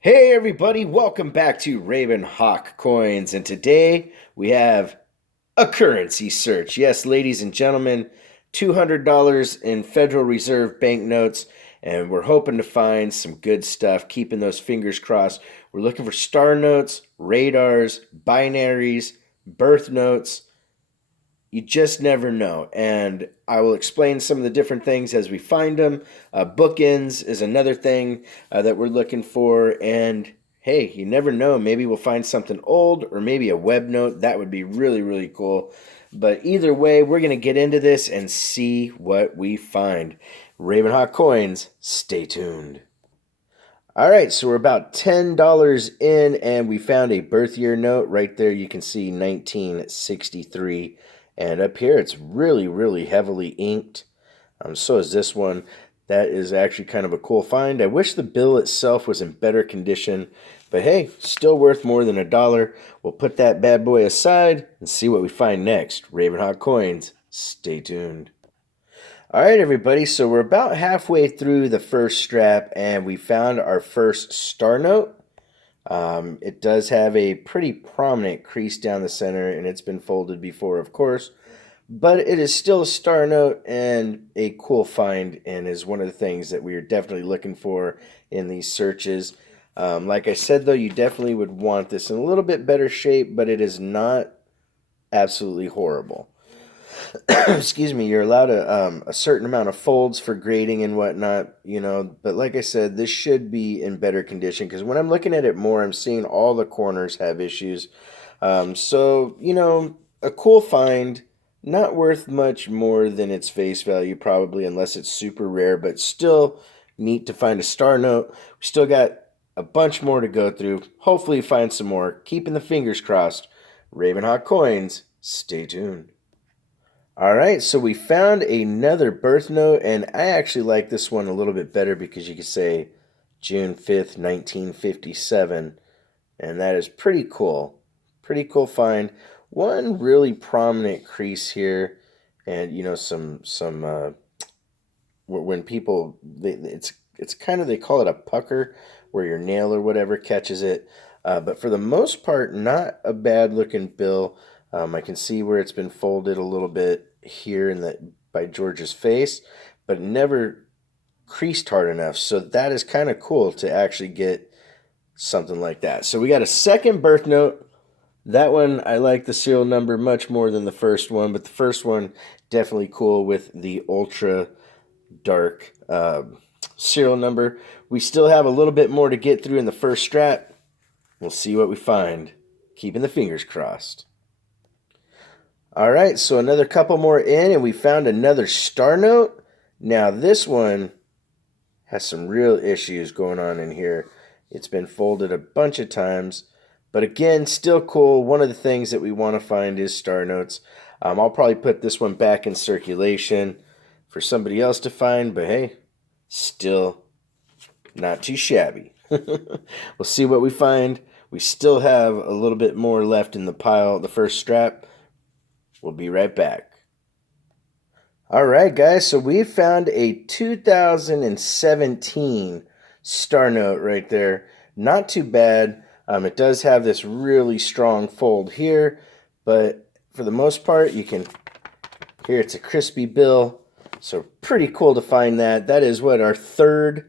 Hey everybody, welcome back to Raven Hawk Coins, and today we have a currency search. Yes, ladies and gentlemen, $200 in Federal Reserve banknotes, and we're hoping to find some good stuff, keeping those fingers crossed. We're looking for star notes, radars, binaries, birth notes. You just never know. And I will explain some of the different things as we find them. Bookends is another thing that we're looking for. And hey, you never know. Maybe we'll find something old or maybe a web note. That would be really, really cool. But either way, we're going to get into this and see what we find. Ravenhawk Coins, stay tuned. All right, so we're about $10 in, and we found a birth year note. Right there, you can see 1963. And up here, it's really, really heavily inked. So is this one. That is actually kind of a cool find. I wish the bill itself was in better condition, but hey, still worth more than $1. We'll put that bad boy aside and see what we find next. Ravenhawk Coins, stay tuned. All right, everybody. So we're about halfway through the first strap, and we found our first star note. It does have a pretty prominent crease down the center, and it's been folded before, of course. But it is still a star note and a cool find, and is one of the things that we are definitely looking for in these searches. Like I said, though, you definitely would want this in a little bit better shape, but it is not absolutely horrible. Excuse me, you're allowed a certain amount of folds for grading and whatnot, but like I said, this should be in better condition because when I'm looking at it more, I'm seeing all the corners have issues. So, a cool find, not worth much more than its face value, probably, unless it's super rare, but still neat to find a star note. We still got a bunch more to go through. Hopefully, find some more. Keeping the fingers crossed. Ravenhawk Coins, stay tuned. All right, so we found another birth note, and I actually like this one a little bit better because you could say June 5th, 1957, and that is pretty cool. Pretty cool find. One really prominent crease here, and some when people it's kind of, they call it a pucker where your nail or whatever catches it. But for the most part, not a bad looking bill. I can see where it's been folded a little bit here in the by George's face, but never creased hard enough. So that is kind of cool to actually get something like that. So we got a second birth note. That one, I like the serial number much more than the first one, but the first one definitely cool with the ultra dark serial number. We still have a little bit more to get through in the first strap. We'll see what we find. Keeping the fingers crossed. All right, so another couple more in, and we found another star note. Now, this one has some real issues going on in here. It's been folded a bunch of times, but again, still cool. One of the things that we want to find is star notes. I'll probably put this one back in circulation for somebody else to find, but hey, still not too shabby. We'll see what we find. We still have a little bit more left in the pile, the first strap. We'll be right back. All right, guys, so we found a 2017 star note right there. Not too bad. It does have this really strong fold here, but for the most part, you can hear it's a crispy bill. So pretty cool to find that. That is what our third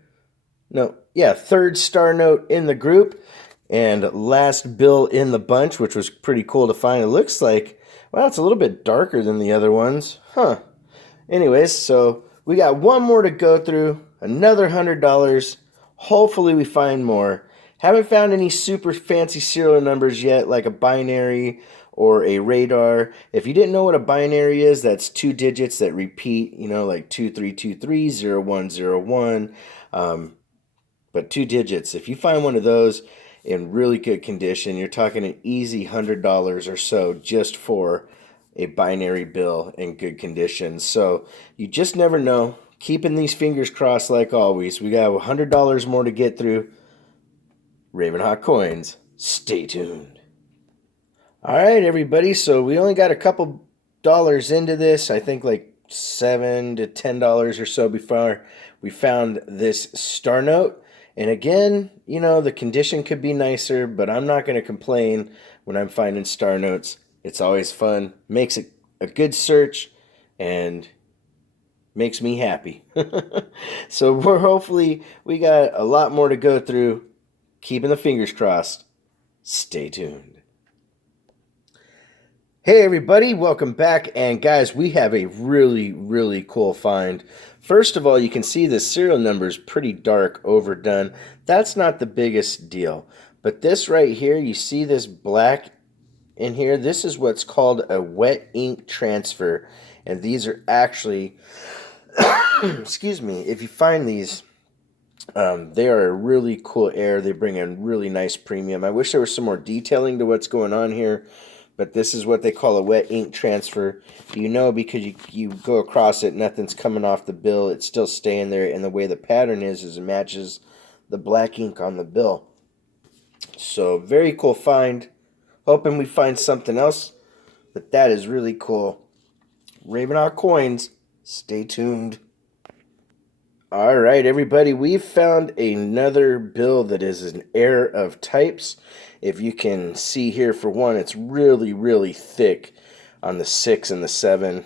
star note in the group and last bill in the bunch, which was pretty cool to find. It looks like, well, it's a little bit darker than the other ones. Huh. Anyways, so we got one more to go through, another $100. Hopefully we find more. Haven't found any super fancy serial numbers yet, like a binary or a radar. If you didn't know what a binary is, that's two digits that repeat, like 23230101. But two digits. If you find one of those in really good condition, you're talking an easy $100 or so just for a binary bill in good condition. So you just never know. Keeping these fingers crossed like always. We got $100 more to get through. Ravenhawk Coins, stay tuned. All right, everybody. So we only got a couple dollars into this. I think like $7 to $10 or so before we found this star note. And again, the condition could be nicer, but I'm not going to complain when I'm finding star notes. It's always fun, makes it a good search, and makes me happy. So hopefully we got a lot more to go through. Keeping the fingers crossed. Stay tuned. Hey everybody, welcome back. And guys, we have a really, really cool find. First of all, you can see the serial number is pretty dark, overdone. That's not the biggest deal. But this right here, you see this black in here? This is what's called a wet ink transfer. And these are actually, excuse me, if you find these, they are a really cool air. They bring in really nice premium. I wish there was some more detailing to what's going on here, but this is what they call a wet ink transfer. Because you go across it, nothing's coming off the bill. It's still staying there, and the way the pattern is it matches the black ink on the bill. So very cool find. Hoping we find something else, but that is really cool. Ravenhawk Coins, stay tuned. All right, everybody, we've found another bill that is an air of types. If you can see here, for one, it's really, really thick on the 6 and the 7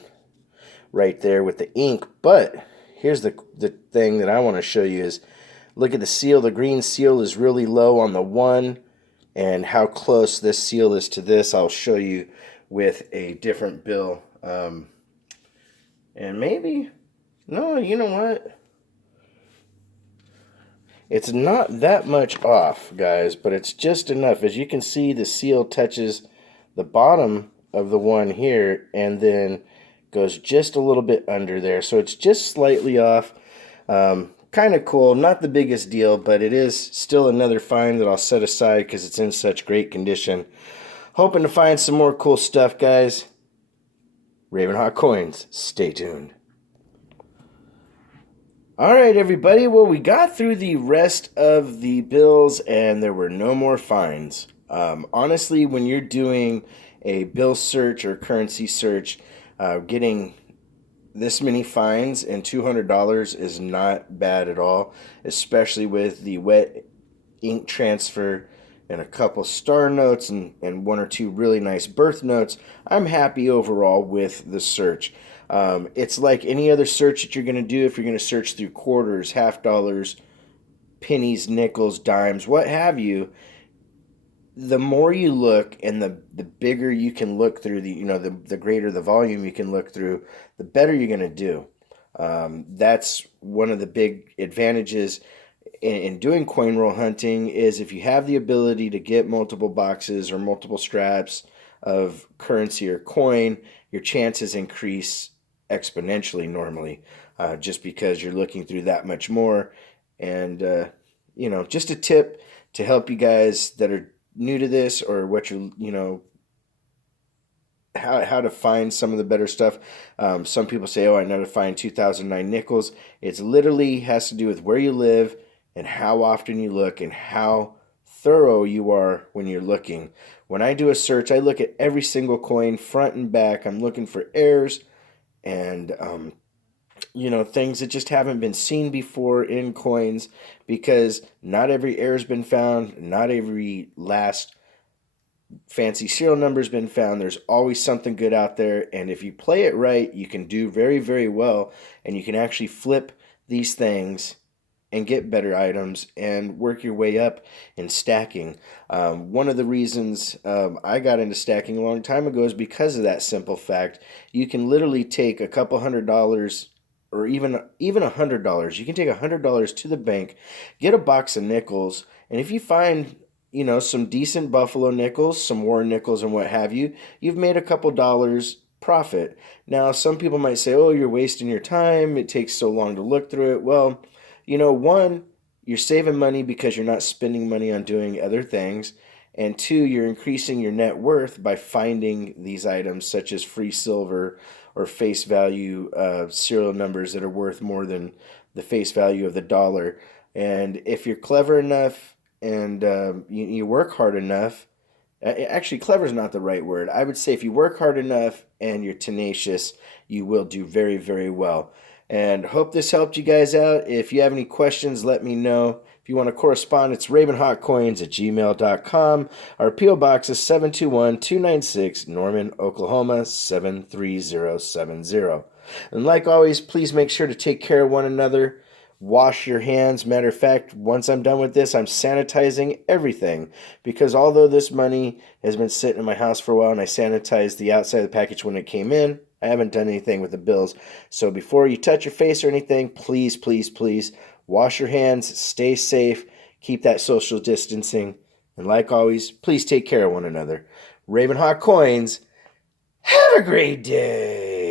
right there with the ink. But here's the thing that I want to show you is, look at the seal. The green seal is really low on the 1, and how close this seal is to this, I'll show you with a different bill. And maybe, no, you know what? It's not that much off, guys, but it's just enough. As you can see, the seal touches the bottom of the one here and then goes just a little bit under there. So it's just slightly off. Kind of cool. Not the biggest deal, but it is still another find that I'll set aside because it's in such great condition. Hoping to find some more cool stuff, guys. Ravenhawk Coins, stay tuned. All right, everybody. Well, we got through the rest of the bills, and there were no more fines. Honestly, when you're doing a bill search or currency search, getting this many fines and $200 is not bad at all, especially with the wet ink transfer and a couple star notes and one or two really nice birth notes. I'm happy overall with the search. It's like any other search that you're going to do. If you're going to search through quarters, half dollars, pennies, nickels, dimes, what have you, the more you look and the bigger you can look through, the greater the volume you can look through, the better you're going to do. That's one of the big advantages in doing coin roll hunting, is if you have the ability to get multiple boxes or multiple straps of currency or coin, your chances increase exponentially normally, just because you're looking through that much more. And just a tip to help you guys that are new to this, or what you're how to find some of the better stuff. Some people say, oh, I know to find 2009 nickels. It's literally has to do with where you live and how often you look and how thorough you are when you're looking. When I do a search, I look at every single coin front and back. I'm looking for errors and things that just haven't been seen before in coins, because not every error's been found, not every last fancy serial number's been found. There's always something good out there, and if you play it right, you can do very, very well, and you can actually flip these things and get better items and work your way up in stacking. One of the reasons I got into stacking a long time ago is because of that simple fact. You can literally take a couple $100, or even $100. You can take $100 to the bank, get a box of nickels, and if you find some decent Buffalo nickels, some Warren nickels, and what have you, you've made a couple dollars profit. Now, some people might say, oh, you're wasting your time. It takes so long to look through it. Well, one, you're saving money because you're not spending money on doing other things. And two, you're increasing your net worth by finding these items such as free silver or face value serial numbers that are worth more than the face value of the dollar. And if you're clever enough and you work hard enough, actually, clever is not the right word. I would say if you work hard enough and you're tenacious, you will do very, very well. And hope this helped you guys out. If you have any questions, let me know. If you want to correspond, it's ravenhawkcoins@gmail.com. Our P.O. Box is 721-296, Norman, Oklahoma, 73070. And like always, please make sure to take care of one another. Wash your hands. Matter of fact, once I'm done with this, I'm sanitizing everything, because although this money has been sitting in my house for a while and I sanitized the outside of the package when it came in, I haven't done anything with the bills. So before you touch your face or anything, please, please, please wash your hands, stay safe, keep that social distancing, and like always, please take care of one another. Ravenhawk Coins, have a great day.